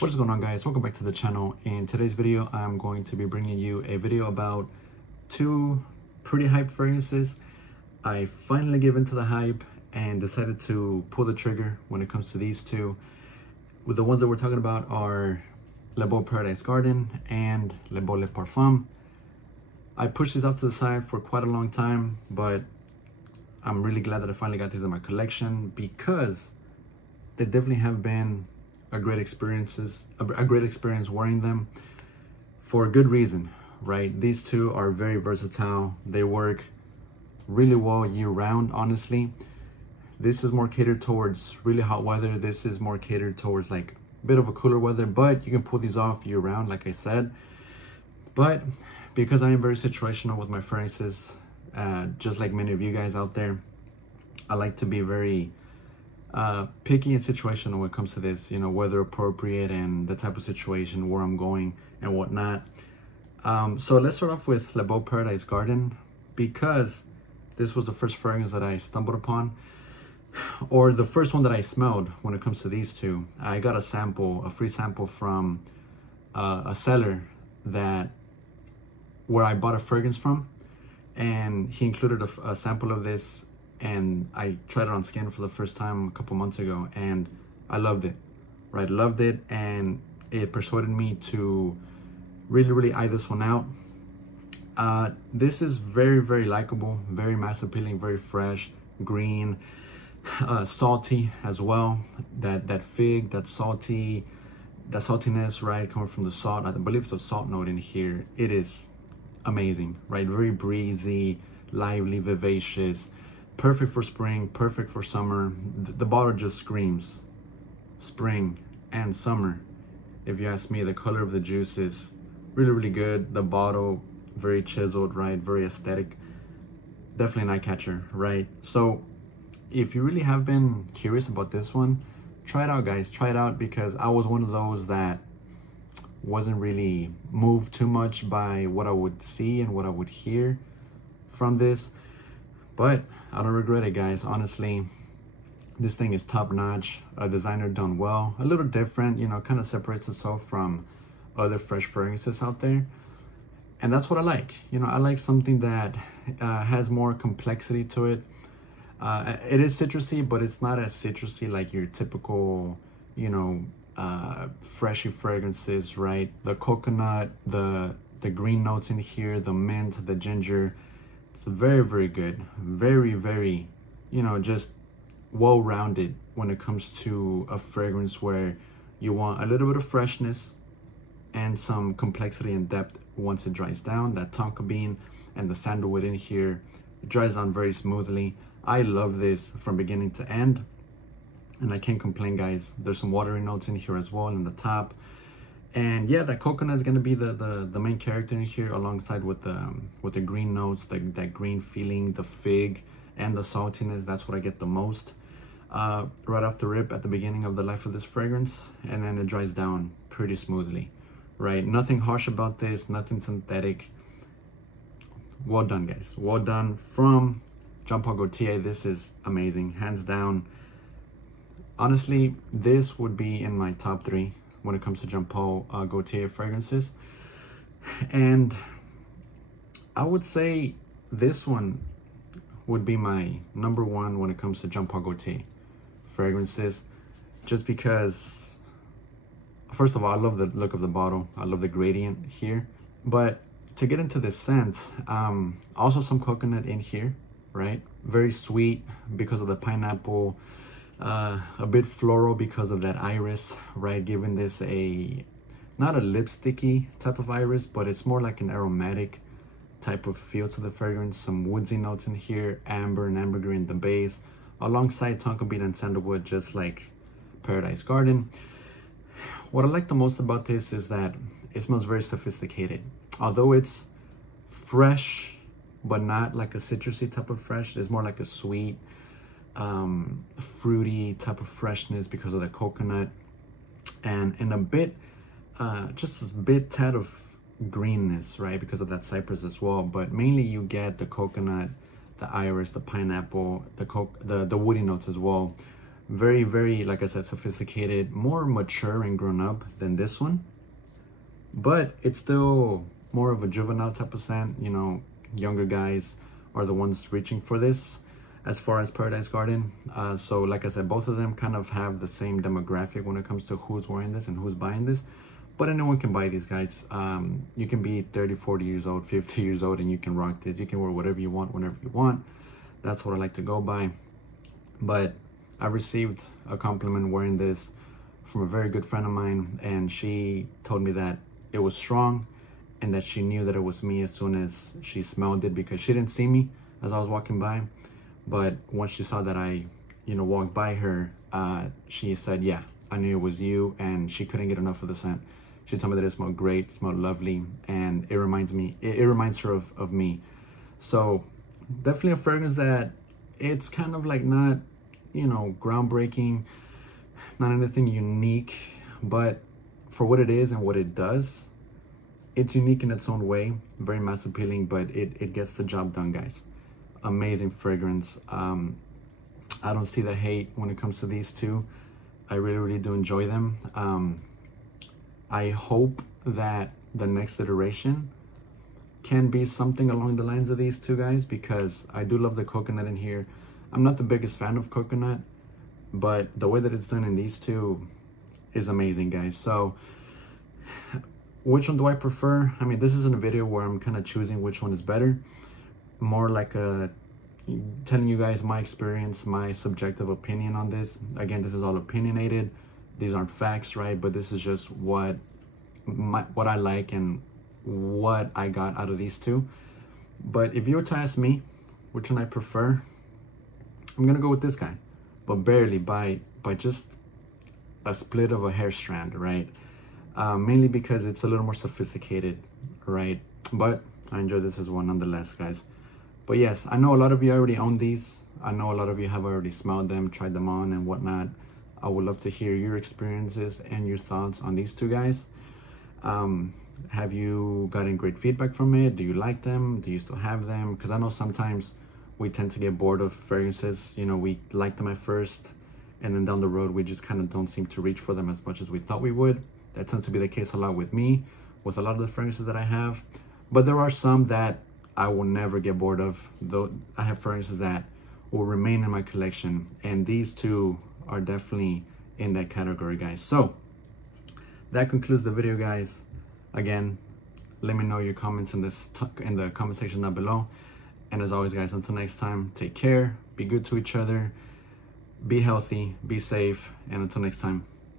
What is going on, guys? Welcome back to the channel. In today's video, I'm going to be bringing you a video about two pretty hype fragrances. I finally gave into the hype and decided to pull the trigger when it comes to these two. With the ones that we're talking about are Leau Paradise Garden and Leau Parfam. I pushed these out to the side for quite a long time, but I'm really glad that I finally got these in my collection because they definitely have been a great experience wearing them for a good reason, right? These two are very versatile. They work really well year round, honestly. This is more catered towards really hot weather. This is more catered towards like a bit of a cooler weather, but you can pull these off year round, like I said. But because I am very situational with my fragrances, just like many of you guys out there, I like to be very picky and situational when it comes to this, you know, weather appropriate and the type of situation where I'm going and whatnot. So let's start off with Leau Paradise Garden, because this was the first fragrance that I stumbled upon, or the first one that I smelled when it comes to these two. I got a free sample from a seller where I bought a fragrance from, and he included a sample of this, and I tried it on skin for the first time a couple months ago, and I loved it, right? Loved it, and it persuaded me to really eye this one out. This is very likable, very mass appealing, very fresh, green, salty as well. That fig, that saltiness, right, coming from the salt. I believe it's a salt note in here. It is amazing, right? Very breezy, lively, vivacious. Perfect for spring, perfect for summer. The bottle just screams spring and summer. If you ask me, the color of the juice is really good. The bottle, very chiseled, right? Very aesthetic. Definitely an eye catcher, right? So if you really have been curious about this one, try it out, guys. Try it out, because I was one of those that wasn't really moved too much by what I would see and what I would hear from this. But I don't regret it, guys. Honestly, this thing is top notch. A designer done well. A little different, you know, kind of separates itself from other fresh fragrances out there. And that's what I like. You know, I like something that has more complexity to it. It is citrusy, but it's not as citrusy like your typical, you know, freshy fragrances, right? The coconut, the green notes in here, the mint, the ginger. It's very good, very, you know, just well-rounded when it comes to a fragrance where you want a little bit of freshness and some complexity and depth once it dries down. That tonka bean and the sandalwood in here, it dries down very smoothly. I love this from beginning to end, and I can't complain, guys. There's some watery notes in here as well in the top. And yeah, that coconut is gonna be the main character in here, alongside with the green notes, that green feeling, the fig, and the saltiness. That's what I get the most right off the rip at the beginning of the life of this fragrance, and then it dries down pretty smoothly, right? Nothing harsh about this, nothing synthetic. Well done, guys. Well done from Jean Paul Gaultier. This is amazing, hands down. Honestly, this would be in my top 3 when it comes to Jean Paul Gaultier fragrances. And I would say this one would be my number 1 when it comes to Jean Paul Gaultier fragrances, just because, first of all, I love the look of the bottle. I love the gradient here. But to get into this scent, also some coconut in here, right? Very sweet because of the pineapple. A bit floral because of that iris, right? Giving this not a lipsticky type of iris, but it's more like an aromatic type of feel to the fragrance. Some woodsy notes in here, amber and ambergris in the base, alongside tonka bean and sandalwood, just like Paradise Garden. What I like the most about this is that it smells very sophisticated. Although it's fresh, but not like a citrusy type of fresh. It's more like a sweet, fruity type of freshness because of the coconut, and a bit just a bit tad of greenness, right, because of that cypress as well. But mainly you get the coconut, the iris, the pineapple, the woody notes as well. Very, very, like I said, sophisticated, more mature and grown up than this one. But it's still more of a juvenile type of scent. You know, younger guys are the ones reaching for this as far as Paradise Garden. So like I said, both of them kind of have the same demographic when it comes to who's wearing this and who's buying this. But anyone can buy these guys. You can be 30, 40 years old, 50 years old, and you can rock this. You can wear whatever you want, whenever you want. That's what I like to go by. But I received a compliment wearing this from a very good friend of mine, and she told me that it was strong and that she knew that it was me as soon as she smelled it, because she didn't see me as I was walking by. But once she saw that I, walked by her, she said, yeah, I knew it was you, and she couldn't get enough of the scent. She told me that it smelled great, smelled lovely, and it reminds her of me. So definitely a fragrance that it's kind of like not, groundbreaking, not anything unique, but for what it is and what it does, it's unique in its own way, very mass appealing, but it gets the job done, guys. Amazing fragrance. I don't see the hate when it comes to these two. I really, really do enjoy them. I hope that the next iteration can be something along the lines of these two guys, because I do love the coconut in here. I'm not the biggest fan of coconut, but the way that it's done in these two is amazing, guys. So which one do I prefer? I mean, this isn't a video where I'm kind of choosing which one is better. More like telling you guys my experience, my subjective opinion on this. Again, this is all opinionated. These aren't facts, right? But this is just what I like and what I got out of these two. But if you were to ask me which one I prefer, I'm gonna go with this guy, but barely, by just a split of a hair strand, right? Mainly because it's a little more sophisticated, right? But I enjoy this as well nonetheless, guys. But yes, I know a lot of you already own these. I know a lot of you have already smelled them, tried them on and whatnot. I would love to hear your experiences and your thoughts on these two guys. Have you gotten great feedback from it? Do you like them? Do you still have them? Because I know sometimes we tend to get bored of fragrances. We like them at first, and then down the road, we just kind of don't seem to reach for them as much as we thought we would. That tends to be the case a lot with me, with a lot of the fragrances that I have. But there are some that I will never get bored of. Though I have fragrances that will remain in my collection, and these two are definitely in that category, guys. So that concludes the video, guys. Again, let me know your comments in the comment section down below. And as always, guys, until next time, take care, be good to each other, be healthy, be safe, and until next time.